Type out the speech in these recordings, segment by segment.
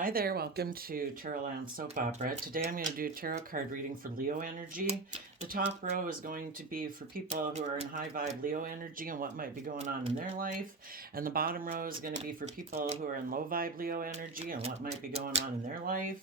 Hi there, welcome to Tarot Land Soap Opera. Today I'm going to do a tarot card reading for Leo energy. The top row is going to be for people who are in high vibe Leo energy and what might be going on in their life. And the bottom row is going to be for people who are in low vibe Leo energy and what might be going on in their life.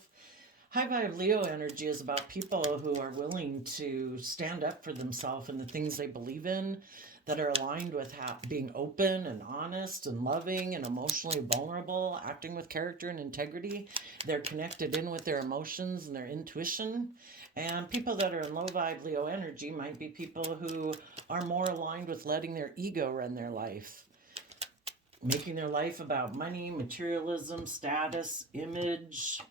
High vibe Leo energy is about people who are willing to stand up for themselves and the things they believe in, that are aligned with being open and honest and loving and emotionally vulnerable, acting with character and integrity. They're connected in with their emotions and their intuition. And people that are in low vibe Leo energy might be people who are more aligned with letting their ego run their life, making their life about money, materialism, status, image.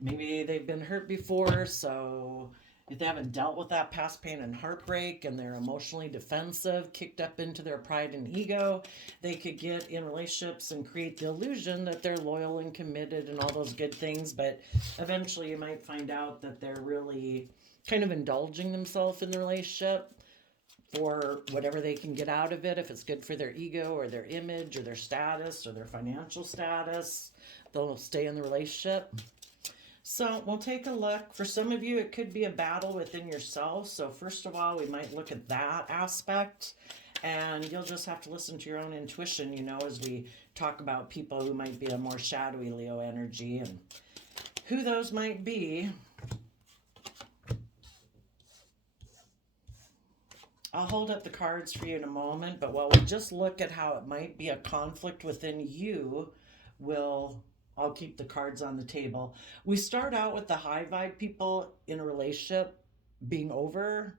Maybe they've been hurt before, so if they haven't dealt with that past pain and heartbreak and they're emotionally defensive, kicked up into their pride and ego, they could get in relationships and create the illusion that they're loyal and committed and all those good things. But eventually you might find out that they're really kind of indulging themselves in the relationship for whatever they can get out of it. If it's good for their ego or their image or their status or their financial status, they'll stay in the relationship. So we'll take a look. For some of you, it could be a battle within yourself. So first of all, we might look at that aspect, and you'll just have to listen to your own intuition, as we talk about people who might be a more shadowy Leo energy and who those might be. I'll hold up the cards for you in a moment, but while we just look at how it might be a conflict within you, I'll keep the cards on the table. We start out with the high vibe people in a relationship being over.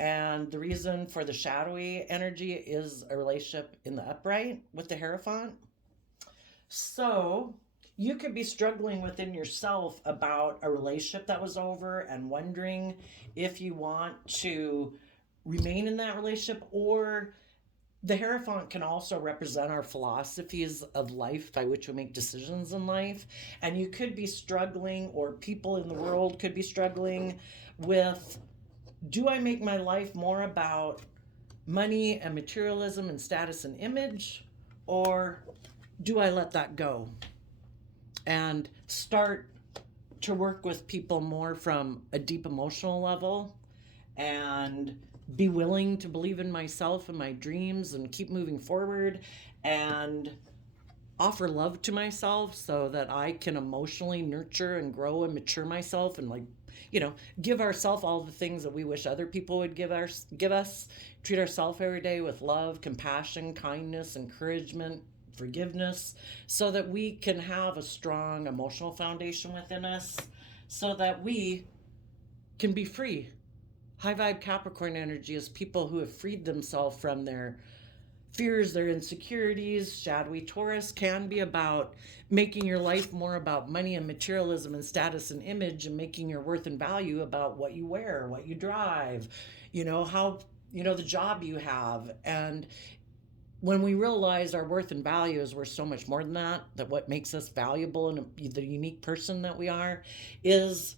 And the reason for the shadowy energy is a relationship in the upright with the Hierophant. So you could be struggling within yourself about a relationship that was over and wondering if you want to remain in that relationship, or the Hierophant can also represent our philosophies of life by which we make decisions in life. And you could be struggling, or people in the world could be struggling with, do I make my life more about money and materialism and status and image, or do I let that go and start to work with people more from a deep emotional level and be willing to believe in myself and my dreams and keep moving forward and offer love to myself so that I can emotionally nurture and grow and mature myself and give ourselves all the things that we wish other people would give us, treat ourselves every day with love, compassion, kindness, encouragement, forgiveness, so that we can have a strong emotional foundation within us so that we can be free. High vibe Capricorn energy is people who have freed themselves from their fears, their insecurities. Shadowy Taurus can be about making your life more about money and materialism and status and image, and making your worth and value about what you wear, what you drive, how, the job you have. And when we realize our worth and value is worth so much more than that what makes us valuable and the unique person that we are is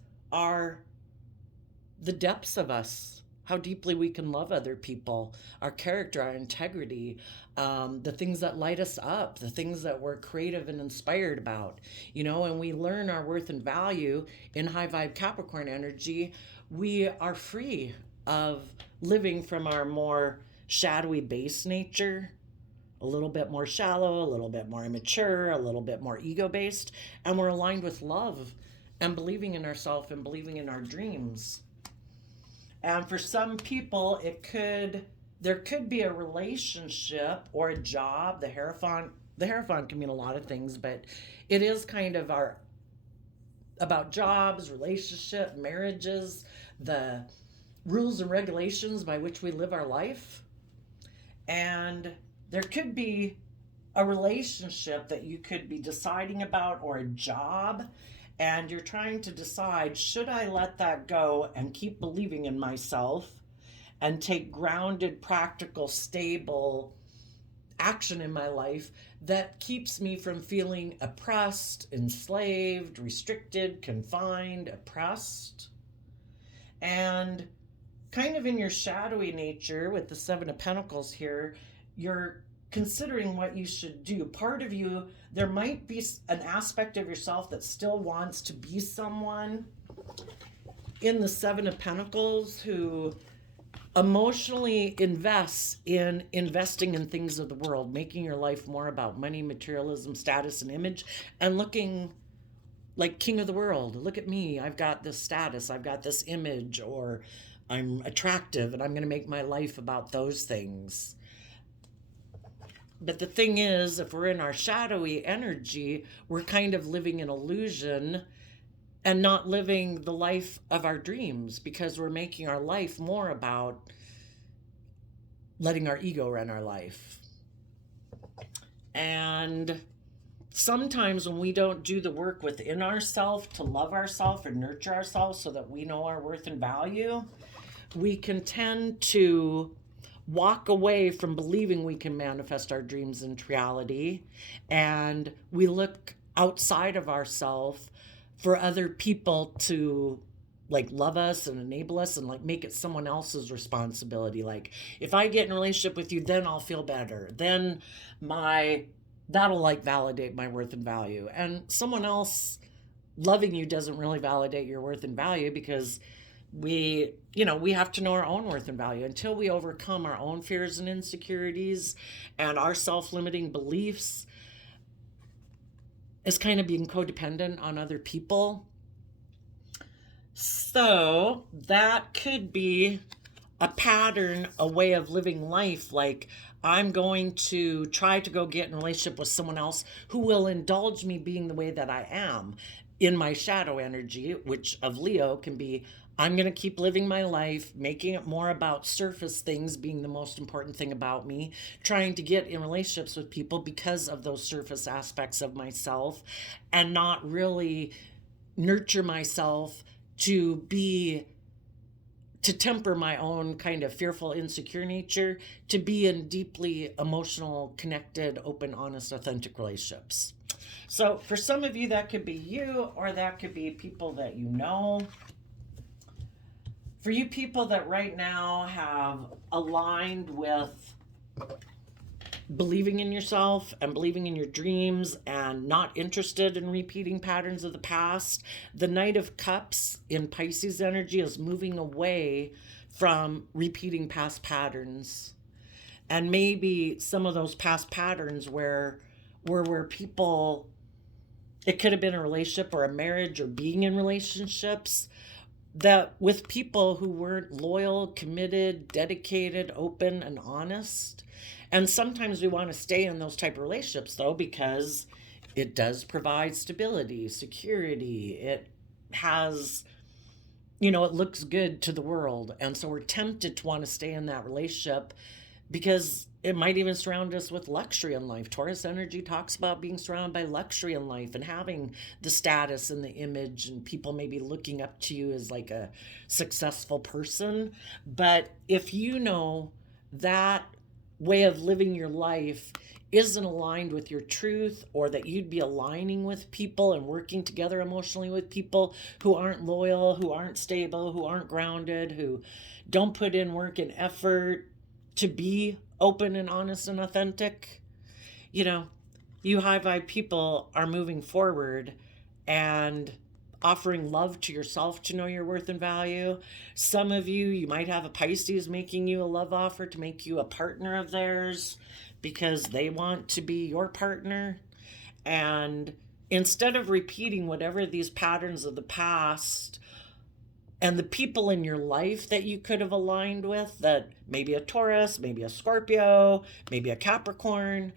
the depths of us, how deeply we can love other people, our character, our integrity, the things that light us up, the things that we're creative and inspired about, and we learn our worth and value in high vibe Capricorn energy. We are free of living from our more shadowy base nature, a little bit more shallow, a little bit more immature, a little bit more ego based, and we're aligned with love and believing in ourselves and believing in our dreams. And for some people, there could be a relationship or a job. The Hierophant can mean a lot of things, but it is kind of about jobs, relationship, marriages, the rules and regulations by which we live our life. And there could be a relationship that you could be deciding about, or a job, and you're trying to decide, should I let that go and keep believing in myself and take grounded, practical, stable action in my life that keeps me from feeling oppressed, enslaved, restricted, confined, oppressed? And kind of in your shadowy nature with the Seven of Pentacles here, you're considering what you should do. Part of you, there might be an aspect of yourself that still wants to be someone in the Seven of Pentacles who emotionally invests in investing in things of the world, making your life more about money, materialism, status, and image, and looking like king of the world. Look at me. I've got this status. I've got this image, or I'm attractive and I'm going to make my life about those things. But the thing is, if we're in our shadowy energy, we're kind of living an illusion and not living the life of our dreams, because we're making our life more about letting our ego run our life. And sometimes when we don't do the work within ourselves to love ourselves and nurture ourselves so that we know our worth and value, we can tend to walk away from believing we can manifest our dreams into reality, and we look outside of ourselves for other people to like love us and enable us and like make it someone else's responsibility. Like, if I get in a relationship with you, then I'll feel better, then that'll like validate my worth and value. And someone else loving you doesn't really validate your worth and value, because we have to know our own worth and value. Until we overcome our own fears and insecurities and our self-limiting beliefs, is kind of being codependent on other people. So that could be a pattern, a way of living life. Like, I'm going to try to go get in a relationship with someone else who will indulge me being the way that I am in my shadow energy, which of Leo can be, I'm going to keep living my life, making it more about surface things being the most important thing about me, trying to get in relationships with people because of those surface aspects of myself, and not really nurture myself to temper my own kind of fearful, insecure nature, to be in deeply emotional, connected, open, honest, authentic relationships. So for some of you, that could be you, or that could be people that you know. For you people that right now have aligned with believing in yourself and believing in your dreams and not interested in repeating patterns of the past, the Knight of Cups in Pisces energy is moving away from repeating past patterns. And maybe some of those past patterns where people, it could have been a relationship or a marriage or being in relationships that with people who weren't loyal, committed, dedicated, open, and honest. And sometimes we want to stay in those type of relationships, though, because it does provide stability, security. It has, it looks good to the world. And so we're tempted to want to stay in that relationship because it might even surround us with luxury in life. Taurus energy talks about being surrounded by luxury in life and having the status and the image, and people maybe looking up to you as like a successful person. But if you know that way of living your life isn't aligned with your truth, or that you'd be aligning with people and working together emotionally with people who aren't loyal, who aren't stable, who aren't grounded, who don't put in work and effort to be open and honest and authentic, you high vibe people are moving forward and offering love to yourself to know your worth and value. Some of you might have a Pisces making you a love offer to make you a partner of theirs because they want to be your partner. And instead of repeating whatever these patterns of the past and the people in your life that you could have aligned with, that maybe a Taurus, maybe a Scorpio, maybe a Capricorn,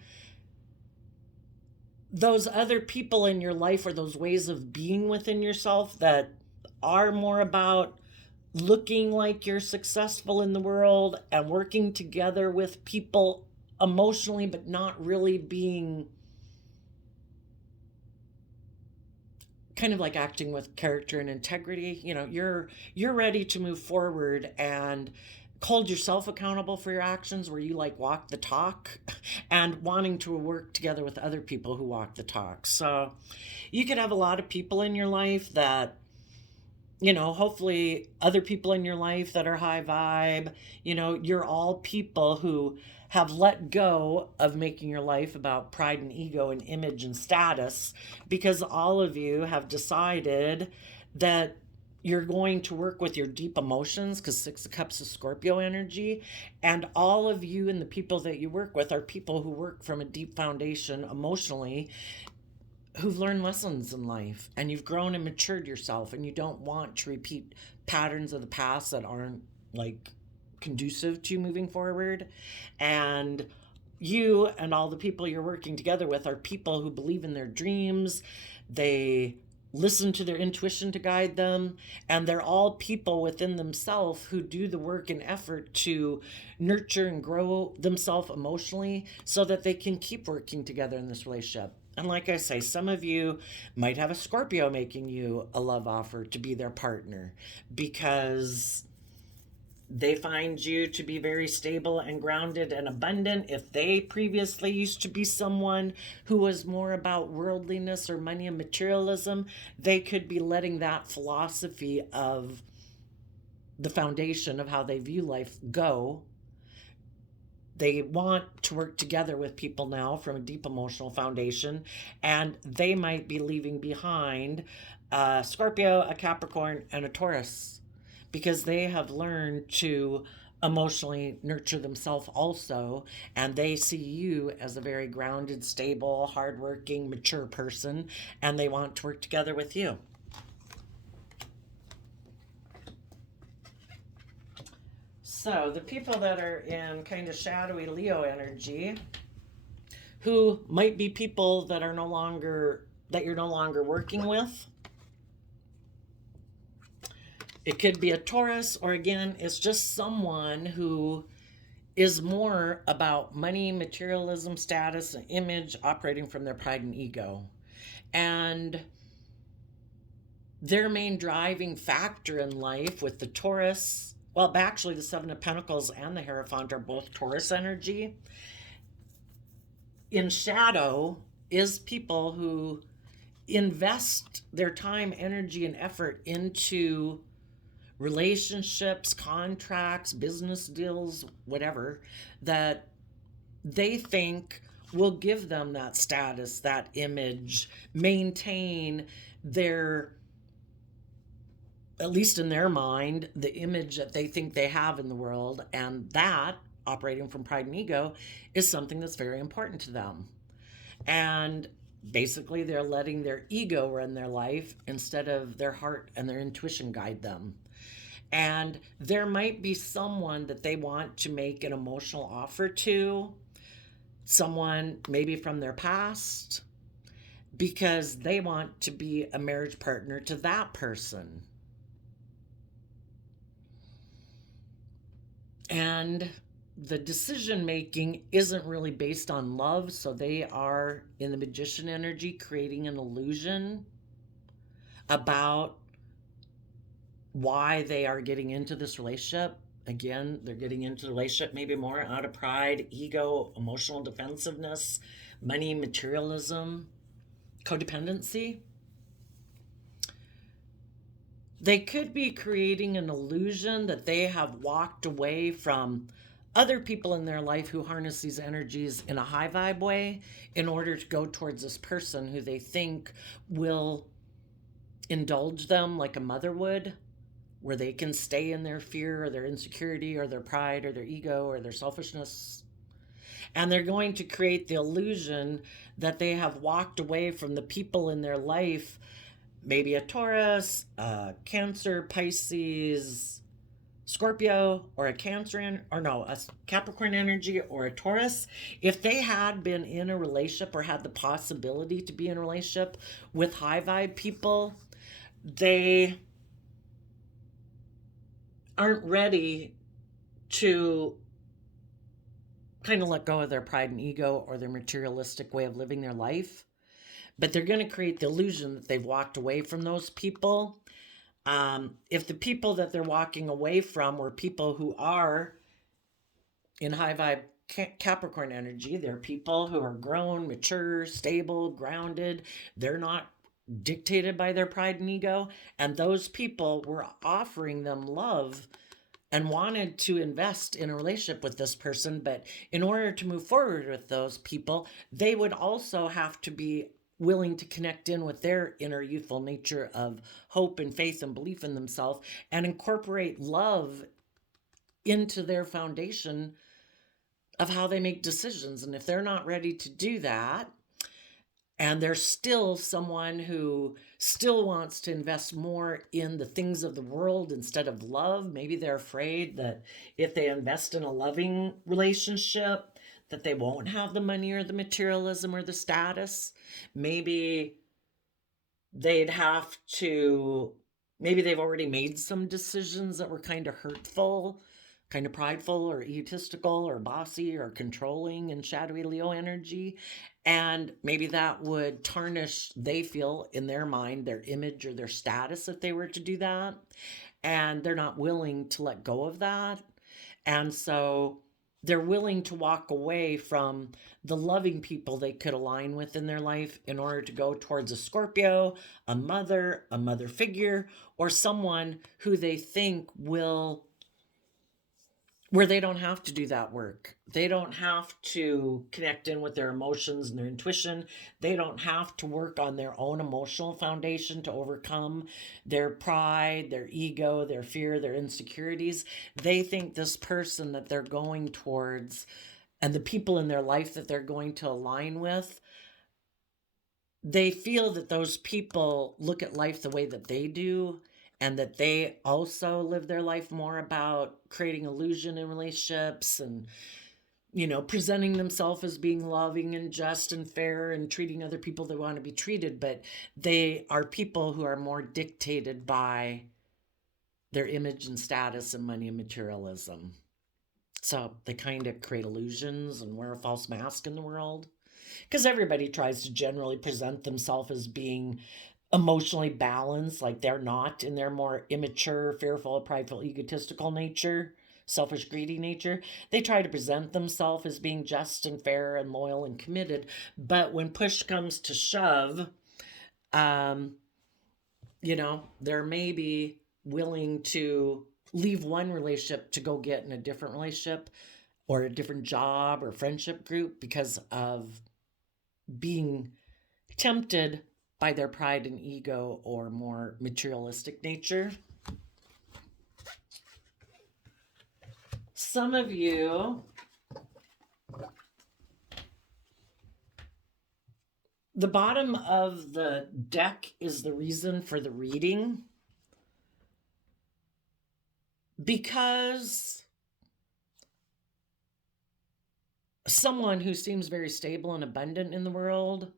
those other people in your life, or those ways of being within yourself that are more about looking like you're successful in the world and working together with people emotionally, but not really being kind of like acting with character and integrity. You're ready to move forward and hold yourself accountable for your actions, where you like walk the talk, and wanting to work together with other people who walk the talk. So you could have a lot of people in your life that, hopefully other people in your life that are high vibe, you're all people who have let go of making your life about pride and ego and image and status, because all of you have decided that you're going to work with your deep emotions, because Six of Cups is Scorpio energy. And all of you and the people that you work with are people who work from a deep foundation emotionally, who've learned lessons in life, and you've grown and matured yourself, and you don't want to repeat patterns of the past that aren't like conducive to you moving forward. And you and all the people you're working together with are people who believe in their dreams. They listen to their intuition to guide them, and they're all people within themselves who do the work and effort to nurture and grow themselves emotionally so that they can keep working together in this relationship. And like I say, some of you might have a Scorpio making you a love offer to be their partner because they find you to be very stable and grounded and abundant. If they previously used to be someone who was more about worldliness or money and materialism, they could be letting that philosophy of the foundation of how they view life go. They want to work together with people now from a deep emotional foundation, and they might be leaving behind a Scorpio, a Capricorn, and a Taurus, because they have learned to emotionally nurture themselves also, and they see you as a very grounded, stable, hardworking, mature person, and they want to work together with you. So the people that are in kind of shadowy Leo energy, who might be people that are you're no longer working with. It could be a Taurus, or again, it's just someone who is more about money, materialism, status, and image, operating from their pride and ego. And their main driving factor in life with the Taurus, well, actually the Seven of Pentacles and the Hierophant are both Taurus energy. In shadow is people who invest their time, energy, and effort into relationships, contracts, business deals, whatever, that they think will give them that status, that image, maintain their, at least in their mind, the image that they think they have in the world. And that, operating from pride and ego, is something that's very important to them. And basically, they're letting their ego run their life instead of their heart and their intuition guide them. And there might be someone that they want to make an emotional offer to, someone maybe from their past, because they want to be a marriage partner to that person. And the decision making isn't really based on love, so they are in the magician energy, creating an illusion about why they are getting into this relationship. Again, they're getting into the relationship maybe more out of pride, ego, emotional defensiveness, money, materialism, codependency. They could be creating an illusion that they have walked away from other people in their life who harness these energies in a high vibe way in order to go towards this person who they think will indulge them like a mother would, where they can stay in their fear or their insecurity or their pride or their ego or their selfishness. And they're going to create the illusion that they have walked away from the people in their life, maybe a Taurus, a Cancer, Pisces, Scorpio, or a Capricorn energy, or a Taurus. If they had been in a relationship or had the possibility to be in a relationship with high vibe people, they aren't ready to kind of let go of their pride and ego or their materialistic way of living their life. But they're going to create the illusion that they've walked away from those people. If the people that they're walking away from were people who are in high vibe Capricorn energy, they're people who are grown, mature, stable, grounded. They're not dictated by their pride and ego. And those people were offering them love and wanted to invest in a relationship with this person. But in order to move forward with those people, they would also have to be willing to connect in with their inner youthful nature of hope and faith and belief in themselves and incorporate love into their foundation of how they make decisions. And if they're not ready to do that, and there's still someone who still wants to invest more in the things of the world instead of love, maybe they're afraid that if they invest in a loving relationship, that they won't have the money or the materialism or the status. Maybe they'd have to, maybe they've already made some decisions that were kind of hurtful, kind of prideful or egotistical or bossy or controlling in shadowy Leo energy. And maybe that would tarnish, they feel in their mind, their image or their status if they were to do that. And they're not willing to let go of that. And so they're willing to walk away from the loving people they could align with in their life in order to go towards a Scorpio, a mother figure, or someone who they think will, where they don't have to do that work. They don't have to connect in with their emotions and their intuition. They don't have to work on their own emotional foundation to overcome their pride, their ego, their fear, their insecurities. They think this person that they're going towards and the people in their life that they're going to align with, they feel that those people look at life the way that they do, and that they also live their life more about creating illusion in relationships and, presenting themselves as being loving and just and fair and treating other people they want to be treated. But they are people who are more dictated by their image and status and money and materialism. So they kind of create illusions and wear a false mask in the world, because everybody tries to generally present themselves as being emotionally balanced, like they're not, in their more immature, fearful, prideful, egotistical nature, selfish, greedy nature. They try to present themselves as being just and fair and loyal and committed. But when push comes to shove, they're maybe willing to leave one relationship to go get in a different relationship or a different job or friendship group because of being tempted by their pride and ego or more materialistic nature. Some of you, the bottom of the deck is the reason for the reading, because someone who seems very stable and abundant in the world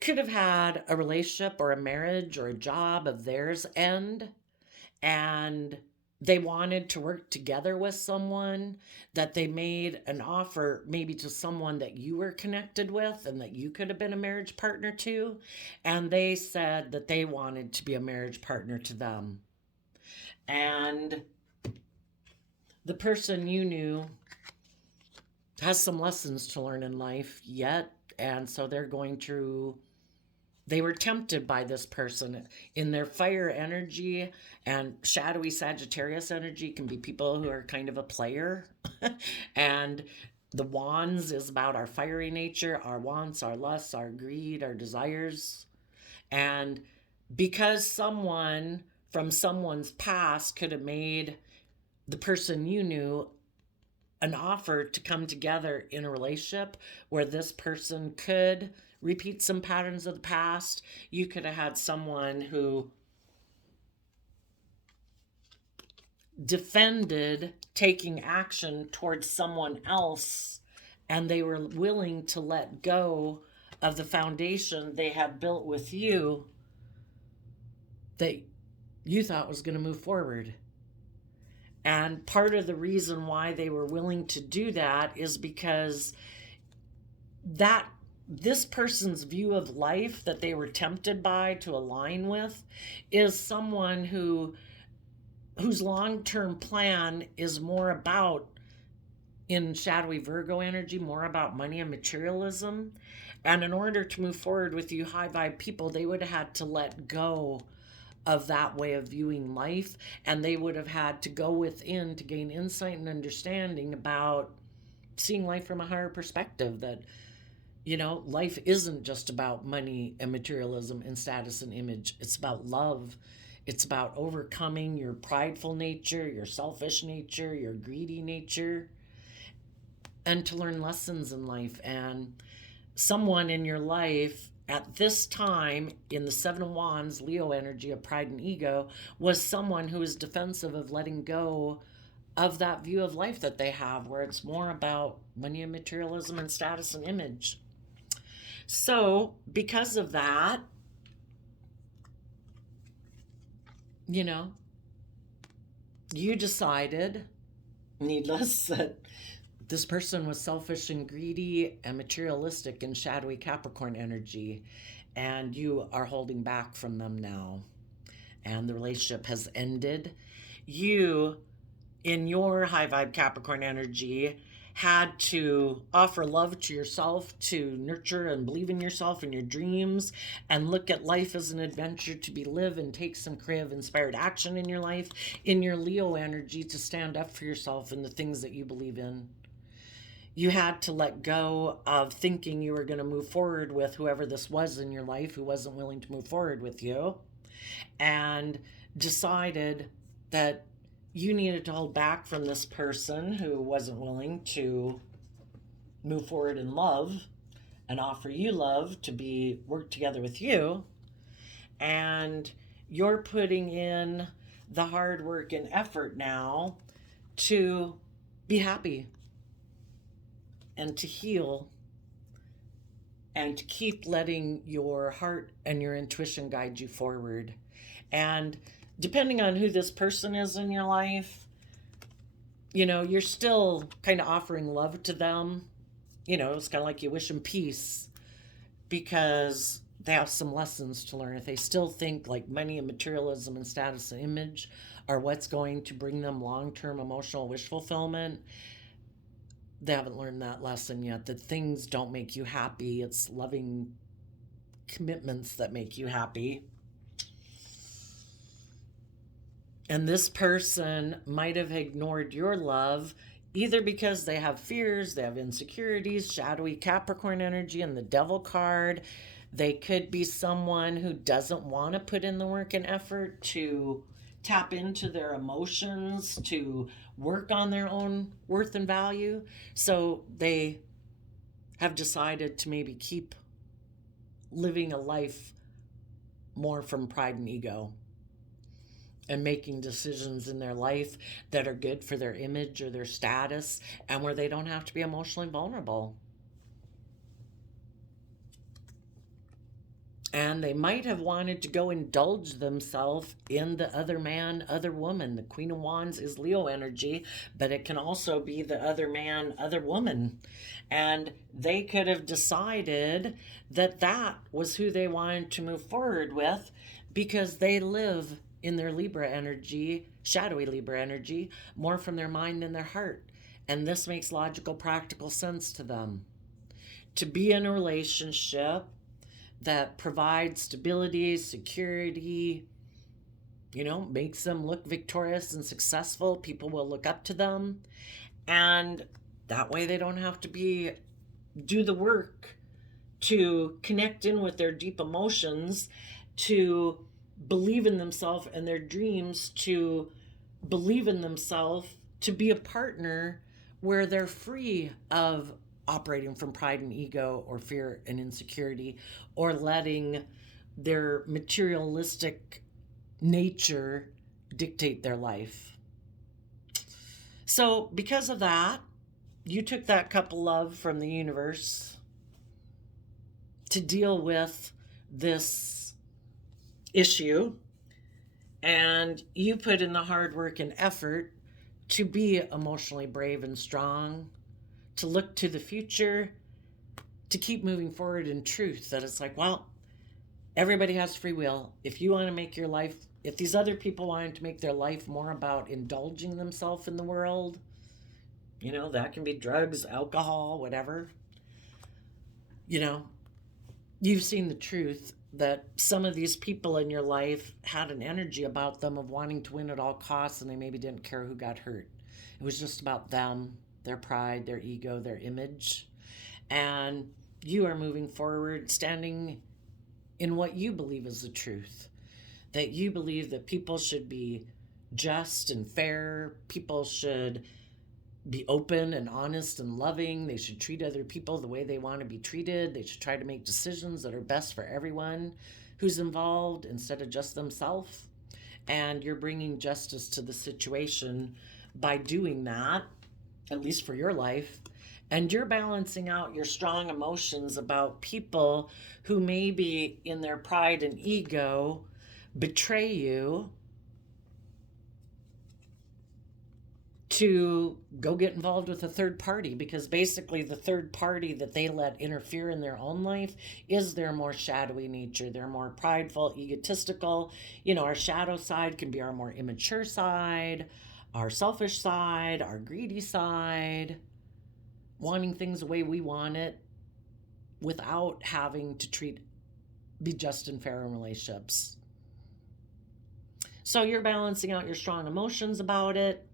could have had a relationship or a marriage or a job of theirs end, and they wanted to work together with someone, that they made an offer maybe to someone that you were connected with and that you could have been a marriage partner to, and they said that they wanted to be a marriage partner to them. And the person you knew has some lessons to learn in life yet, and so they were tempted by this person in their fire energy, and shadowy Sagittarius energy can be people who are kind of a player. And the wands is about our fiery nature, our wants, our lusts, our greed, our desires. And because someone from someone's past could have made the person you knew an offer to come together in a relationship where this person could repeat some patterns of the past, you could have had someone who defended taking action towards someone else, and they were willing to let go of the foundation they had built with you that you thought was going to move forward. And part of the reason why they were willing to do that is because this person's view of life that they were tempted by to align with is someone whose long-term plan is more about, in shadowy Virgo energy, more about money and materialism. And in order to move forward with you high vibe people, they would have had to let go of that way of viewing life, and they would have had to go within to gain insight and understanding about seeing life from a higher perspective, that life isn't just about money and materialism and status and image. It's about love. It's about overcoming your prideful nature, your selfish nature, your greedy nature, and to learn lessons in life. And someone in your life at this time in the Seven of Wands, Leo energy of pride and ego, was someone who is defensive of letting go of that view of life that they have, where it's more about money and materialism and status and image. So because of that, you decided, needless, that this person was selfish and greedy and materialistic and shadowy Capricorn energy, and you are holding back from them now, and the relationship has ended. You, in your high vibe Capricorn energy, had to offer love to yourself, to nurture and believe in yourself and your dreams, and look at life as an adventure to be lived, and take some creative inspired action in your life, in your Leo energy, to stand up for yourself and the things that you believe in. You had to let go of thinking you were going to move forward with whoever this was in your life who wasn't willing to move forward with you, and decided that you needed to hold back from this person who wasn't willing to move forward in love and offer you love, to work together with you. And you're putting in the hard work and effort now to be happy and to heal and to keep letting your heart and your intuition guide you forward. And depending on who this person is in your life, you're still kind of offering love to them. It's kind of like you wish them peace, because they have some lessons to learn. If they still think like money and materialism and status and image are what's going to bring them long-term emotional wish fulfillment, they haven't learned that lesson yet, that things don't make you happy. It's loving commitments that make you happy. And this person might have ignored your love, either because they have fears, they have insecurities, shadowy Capricorn energy, and the Devil card. They could be someone who doesn't want to put in the work and effort to tap into their emotions, to work on their own worth and value. So they have decided to maybe keep living a life more from pride and ego, and making decisions in their life that are good for their image or their status, and where they don't have to be emotionally vulnerable. And they might have wanted to go indulge themselves in the other man, other woman. The Queen of Wands is Leo energy, but it can also be the other man, other woman. And they could have decided that that was who they wanted to move forward with, because they live in their Libra energy, shadowy Libra energy, more from their mind than their heart. And this makes logical, practical sense to them. To be in a relationship that provides stability, security, makes them look victorious and successful. People will look up to them. And that way they don't have to do the work to connect in with their deep emotions, to believe in themselves and their dreams, to believe in themselves, to be a partner where they're free of operating from pride and ego or fear and insecurity, or letting their materialistic nature dictate their life. So because of that, you took that cup of love from the universe to deal with this issue, and you put in the hard work and effort to be emotionally brave and strong, to look to the future, to keep moving forward in truth, that it's like, well, everybody has free will. If you want to make your life, if these other people wanted to make their life more about indulging themselves in the world, that can be drugs, alcohol, whatever, you've seen the truth. that some of these people in your life had an energy about them of wanting to win at all costs, and they maybe didn't care who got hurt. It was just about them, their pride, their ego, their image. And you are moving forward, standing in what you believe is the truth. That you believe that people should be just and fair, people should be open and honest and loving. They should treat other people the way they want to be treated. They should try to make decisions that are best for everyone who's involved instead of just themselves. And you're bringing justice to the situation by doing that, at least for your life. And you're balancing out your strong emotions about people who maybe in their pride and ego betray you to go get involved with a third party, because basically the third party that they let interfere in their own life is their more shadowy nature. They're more prideful, egotistical. Our shadow side can be our more immature side, our selfish side, our greedy side, wanting things the way we want it without having to be just and fair in relationships. So you're balancing out your strong emotions about it.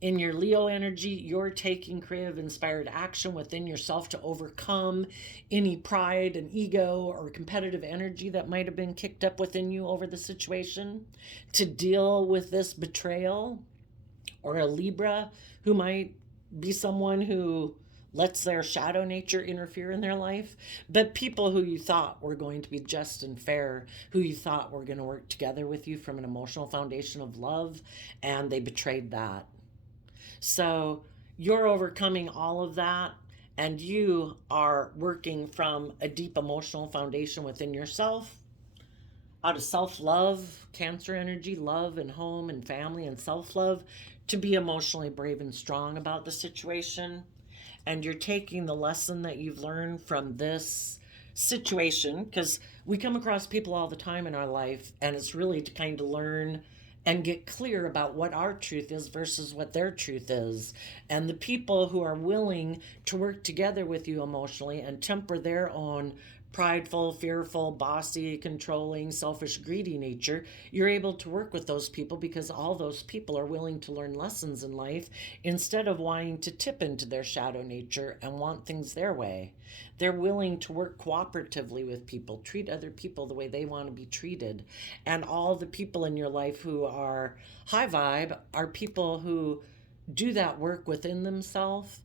In your Leo energy, you're taking creative, inspired action within yourself to overcome any pride and ego or competitive energy that might have been kicked up within you over the situation, to deal with this betrayal. Or a Libra, who might be someone who lets their shadow nature interfere in their life, but people who you thought were going to be just and fair, who you thought were going to work together with you from an emotional foundation of love, and they betrayed that. So you're overcoming all of that, and you are working from a deep emotional foundation within yourself, out of self-love, Cancer energy, love and home and family and self-love, to be emotionally brave and strong about the situation. And you're taking the lesson that you've learned from this situation, because we come across people all the time in our life, and it's really to kind of learn and get clear about what our truth is versus what their truth is. And the people who are willing to work together with you emotionally and temper their own prideful, fearful, bossy, controlling, selfish, greedy nature, you're able to work with those people because all those people are willing to learn lessons in life instead of wanting to tip into their shadow nature and want things their way. They're willing to work cooperatively with people, treat other people the way they want to be treated. And all the people in your life who are high vibe are people who do that work within themselves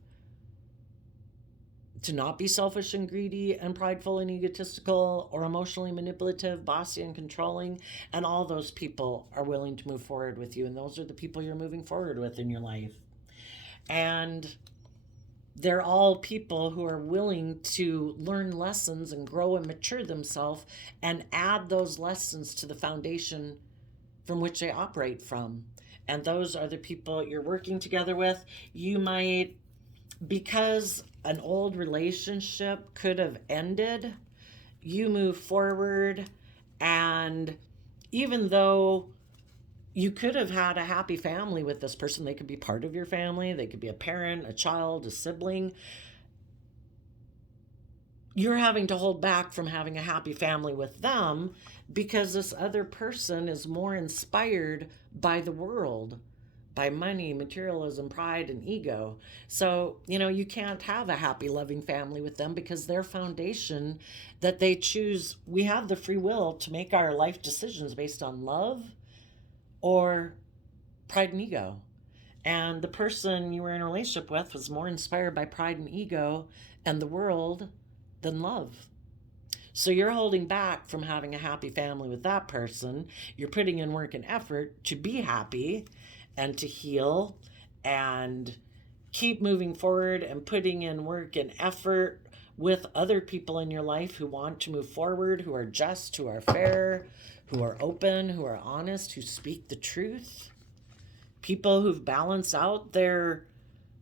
to not be selfish and greedy and prideful and egotistical or emotionally manipulative, bossy and controlling. And all those people are willing to move forward with you. And those are the people you're moving forward with in your life. And they're all people who are willing to learn lessons and grow and mature themselves and add those lessons to the foundation from which they operate from. And those are the people you're working together with. You might, because an old relationship could have ended, you move forward, and even though you could have had a happy family with this person, they could be part of your family, they could be a parent, a child, a sibling, you're having to hold back from having a happy family with them because this other person is more inspired by the world, by money, materialism, pride, and ego. So, you can't have a happy, loving family with them because their foundation that they choose, we have the free will to make our life decisions based on love or pride and ego. And the person you were in a relationship with was more inspired by pride and ego and the world than love. So you're holding back from having a happy family with that person. You're putting in work and effort to be happy and to heal and keep moving forward and putting in work and effort with other people in your life who want to move forward, who are just, who are fair, who are open, who are honest, who speak the truth. People who've balanced out their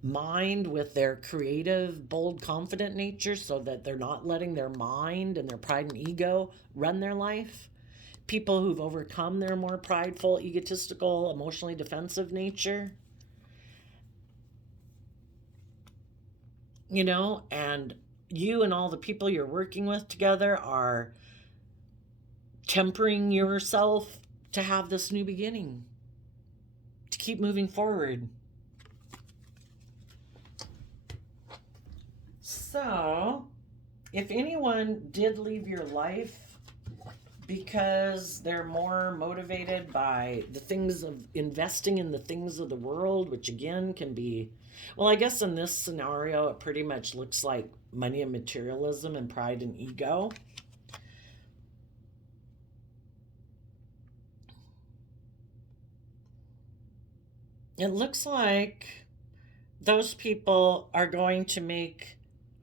mind with their creative, bold, confident nature so that they're not letting their mind and their pride and ego run their life. People who've overcome their more prideful, egotistical, emotionally defensive nature. And you and all the people you're working with together are tempering yourself to have this new beginning, to keep moving forward. So, if anyone did leave your life because they're more motivated by the things of investing in the things of the world, which again can be, well, I guess in this scenario, it pretty much looks like money and materialism and pride and ego. It looks like those people are going to make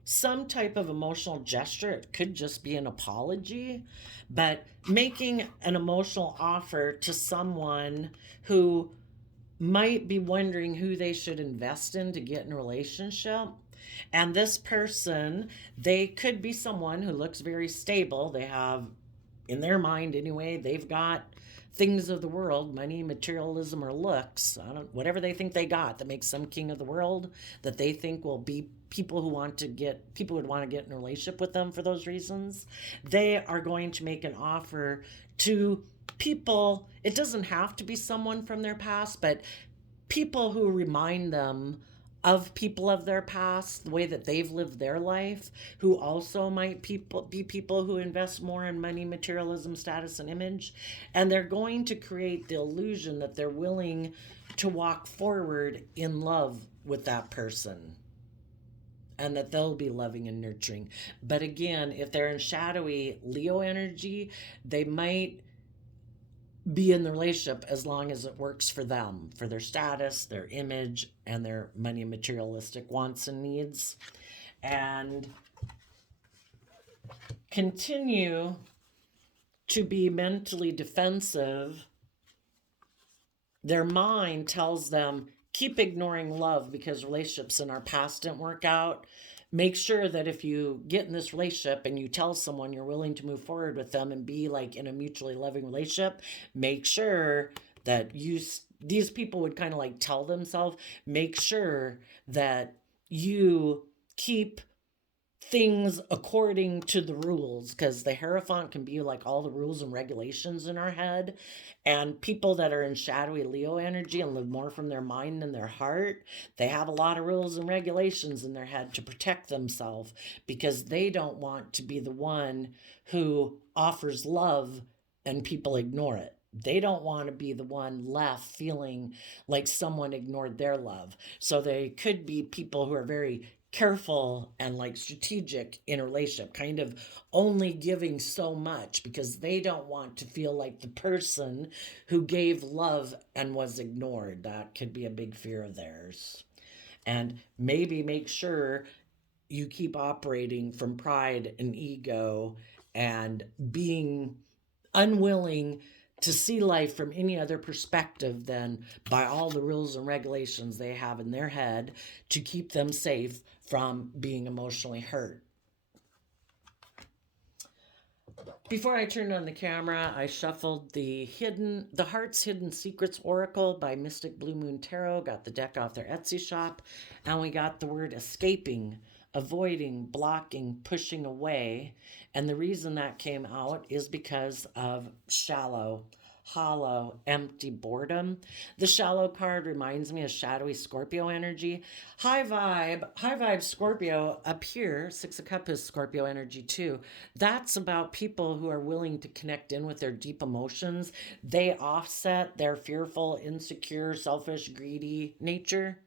some type of emotional gesture. It could just be an apology, but making an emotional offer to someone who might be wondering who they should invest in to get in a relationship. And this person, they could be someone who looks very stable. They have, in their mind anyway, they've got things of the world, money, materialism, or looks, whatever they think they got that makes them king of the world, that they think will be people would want to get in a relationship with them for those reasons. They are going to make an offer to people. It doesn't have to be someone from their past, but people who remind them of people of their past, the way that they've lived their life, who also might be people who invest more in money, materialism, status, and image. And they're going to create the illusion that they're willing to walk forward in love with that person and that they'll be loving and nurturing. But again, if they're in shadowy Leo energy, they might be in the relationship as long as it works for them, for their status, their image, and their money and materialistic wants and needs. And continue to be mentally defensive. Their mind tells them, keep ignoring love because relationships in our past didn't work out. Make sure that if you get in this relationship and you tell someone you're willing to move forward with them and be like in a mutually loving relationship, make sure that these people would kind of like tell themselves, make sure that you keep things according to the rules, because the Hierophant can be like all the rules and regulations in our head. And people that are in shadowy Leo energy and live more from their mind than their heart, they have a lot of rules and regulations in their head to protect themselves, because they don't want to be the one who offers love and people ignore it. They don't want to be the one left feeling like someone ignored their love. So they could be people who are very careful and like strategic in a relationship, kind of only giving so much because they don't want to feel like the person who gave love and was ignored. That could be a big fear of theirs. And maybe make sure you keep operating from pride and ego and being unwilling to see life from any other perspective than by all the rules and regulations they have in their head to keep them safe from being emotionally hurt. Before I turned on the camera, I shuffled the Heart's Hidden Secrets Oracle by Mystic Blue Moon Tarot, got the deck off their Etsy shop, and we got the word escaping, avoiding, blocking, pushing away. And the reason that came out is because of shallow, hollow, empty boredom. The shallow card reminds me of shadowy Scorpio energy. High vibe Scorpio up here. Six of Cups is Scorpio energy too. That's about people who are willing to connect in with their deep emotions. They offset their fearful, insecure, selfish, greedy nature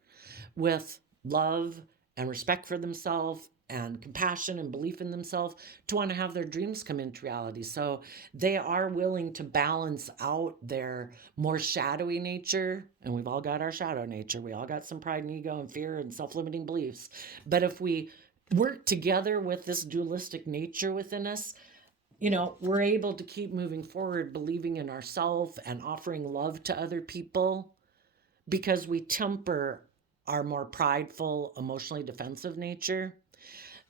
with love and respect for themselves and compassion and belief in themselves to want to have their dreams come into reality. So they are willing to balance out their more shadowy nature. And we've all got our shadow nature. We all got some pride and ego and fear and self-limiting beliefs. But if we work together with this dualistic nature within us, we're able to keep moving forward, believing in ourselves and offering love to other people, because we temper our more prideful, emotionally defensive nature.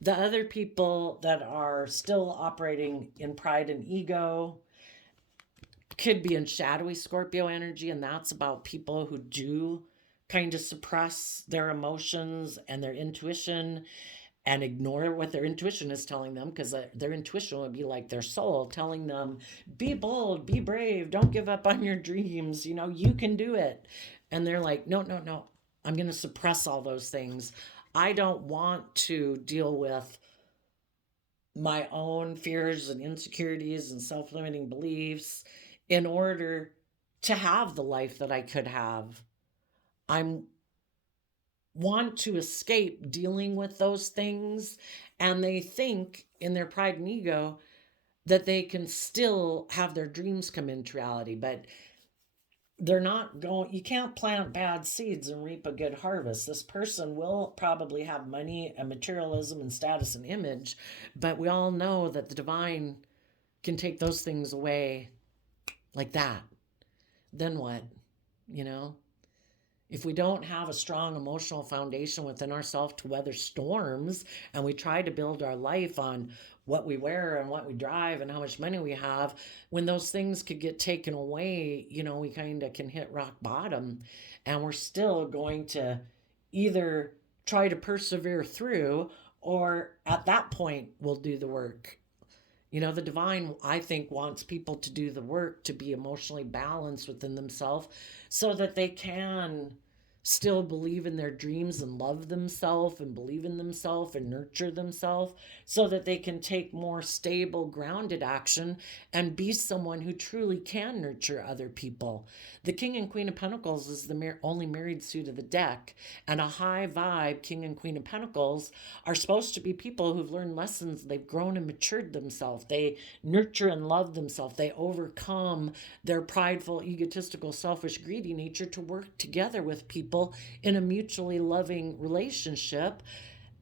The other people that are still operating in pride and ego could be in shadowy Scorpio energy, and that's about people who do kind of suppress their emotions and their intuition and ignore what their intuition is telling them, because their intuition would be like their soul telling them, be bold, be brave, don't give up on your dreams, you can do it. And they're like, no, no, no, I'm going to suppress all those things. I don't want to deal with my own fears and insecurities and self-limiting beliefs in order to have the life that I could have. I want to escape dealing with those things, and they think in their pride and ego that they can still have their dreams come into reality, but they're not going. You can't plant bad seeds and reap a good harvest. This person will probably have money and materialism and status and image, but we all know that the divine can take those things away like that. Then what? If we don't have a strong emotional foundation within ourselves to weather storms, and we try to build our life on what we wear and what we drive and how much money we have, when those things could get taken away, we kind of can hit rock bottom, and we're still going to either try to persevere through, or at that point we'll do the work. The divine, I think, wants people to do the work to be emotionally balanced within themselves so that they can still believe in their dreams and love themselves and believe in themselves and nurture themselves, so that they can take more stable, grounded action and be someone who truly can nurture other people. The King and Queen of Pentacles is the only married suit of the deck, and a high vibe King and Queen of Pentacles are supposed to be people who've learned lessons. They've grown and matured themselves. They nurture and love themselves. They overcome their prideful, egotistical, selfish, greedy nature to work together with people in a mutually loving relationship.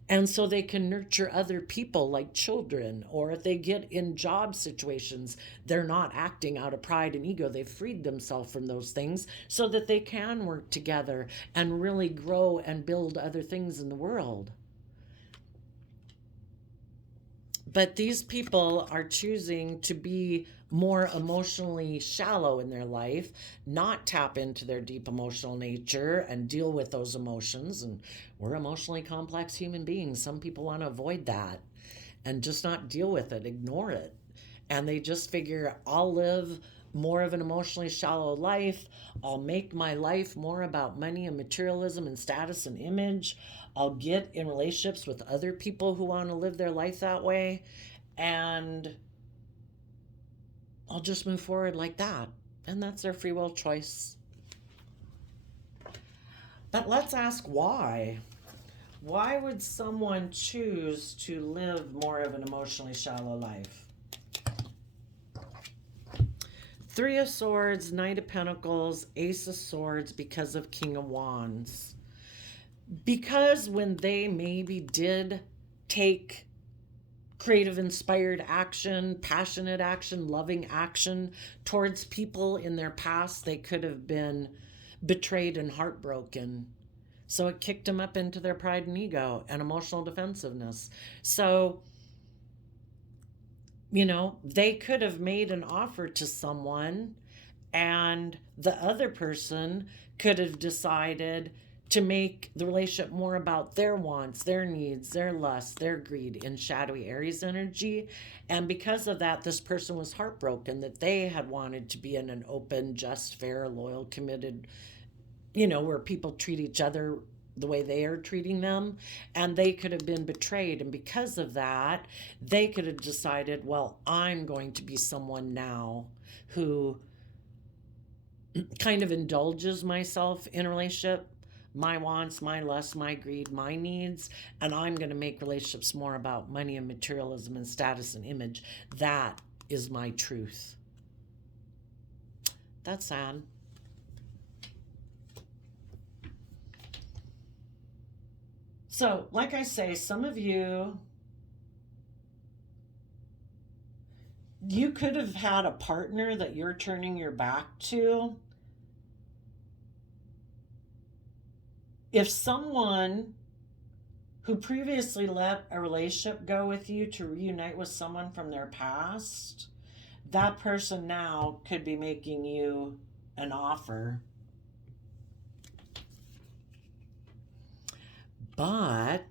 And so they can nurture other people like children, or if they get in job situations, they're not acting out of pride and ego. They've freed themselves from those things so that they can work together and really grow and build other things in the world. But these people are choosing to be more emotionally shallow in their life, not tap into their deep emotional nature and deal with those emotions. And we're emotionally complex human beings. Some people want to avoid that and just not deal with it, ignore it. And they just figure, I'll live more of an emotionally shallow life. I'll make my life more about money and materialism and status and image. I'll get in relationships with other people who want to live their life that way. And I'll just move forward like that. And that's their free will choice. But let's ask why. Why would someone choose to live more of an emotionally shallow life? Three of Swords, Knight of Pentacles, Ace of Swords, because of King of Wands. Because when they maybe did take creative, inspired action, passionate action, loving action towards people in their past, they could have been betrayed and heartbroken. So it kicked them up into their pride and ego and emotional defensiveness. So, they could have made an offer to someone, and the other person could have decided to make the relationship more about their wants, their needs, their lust, their greed in shadowy Aries energy. And because of that, this person was heartbroken that they had wanted to be in an open, just, fair, loyal, committed, where people treat each other the way they are treating them, and they could have been betrayed. And because of that, they could have decided, well, I'm going to be someone now who kind of indulges myself in a relationship, my wants, my lusts, my greed, my needs, and I'm going to make relationships more about money and materialism and status and image. That is my truth. That's sad. So, like I say, some of you could have had a partner that you're turning your back to. If someone who previously let a relationship go with you to reunite with someone from their past, that person now could be making you an offer. But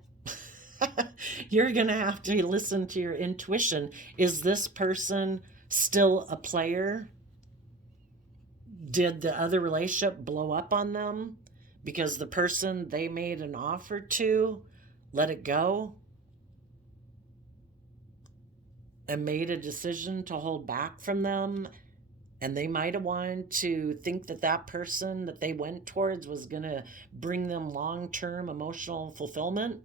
You're going to have to listen to your intuition. Is this person still a player? Did the other relationship blow up on them because the person they made an offer to let it go and made a decision to hold back from them? And they might have wanted to think that that person that they went towards was going to bring them long-term emotional fulfillment,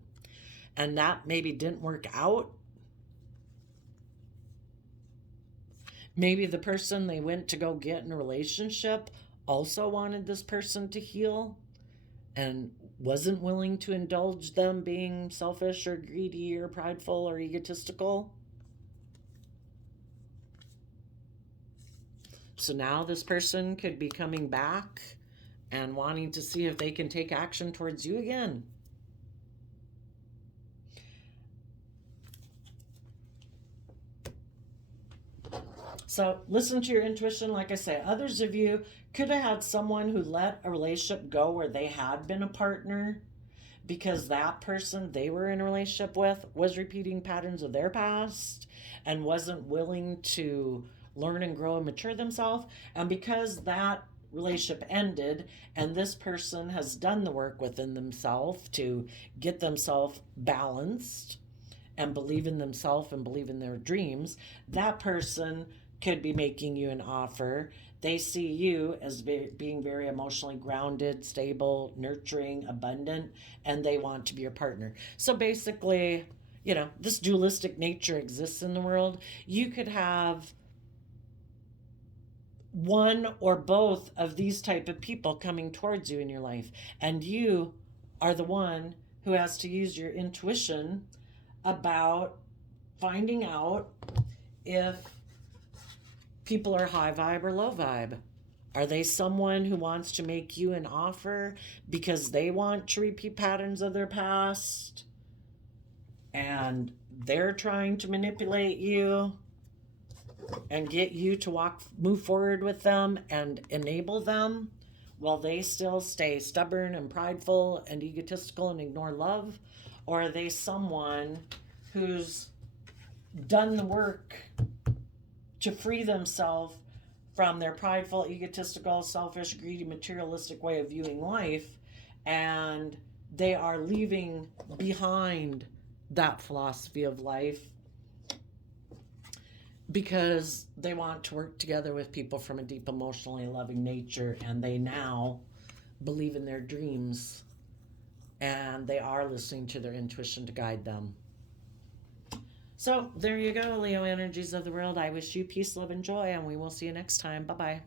and that maybe didn't work out. Maybe the person they went to go get in a relationship also wanted this person to heal and wasn't willing to indulge them being selfish or greedy or prideful or egotistical. So now this person could be coming back and wanting to see if they can take action towards you again. So listen to your intuition. Like I say, others of you could have had someone who let a relationship go where they had been a partner because that person they were in a relationship with was repeating patterns of their past and wasn't willing to learn and grow and mature themselves. And because that relationship ended and this person has done the work within themselves to get themselves balanced and believe in themselves and believe in their dreams, that person could be making you an offer. They see you as being very emotionally grounded, stable, nurturing, abundant, and they want to be your partner. So basically, this dualistic nature exists in the world. You could have one or both of these type of people coming towards you in your life, and you are the one who has to use your intuition about finding out if people are high vibe or low vibe. Are they someone who wants to make you an offer because they want to repeat patterns of their past and they're trying to manipulate you and get you to move forward with them and enable them while they still stay stubborn and prideful and egotistical and ignore love? Or are they someone who's done the work to free themselves from their prideful, egotistical, selfish, greedy, materialistic way of viewing life, and they are leaving behind that philosophy of life because they want to work together with people from a deep, emotionally loving nature, and they now believe in their dreams, and they are listening to their intuition to guide them. So there you go, Leo energies of the world. I wish you peace, love, and joy, and we will see you next time. Bye-bye.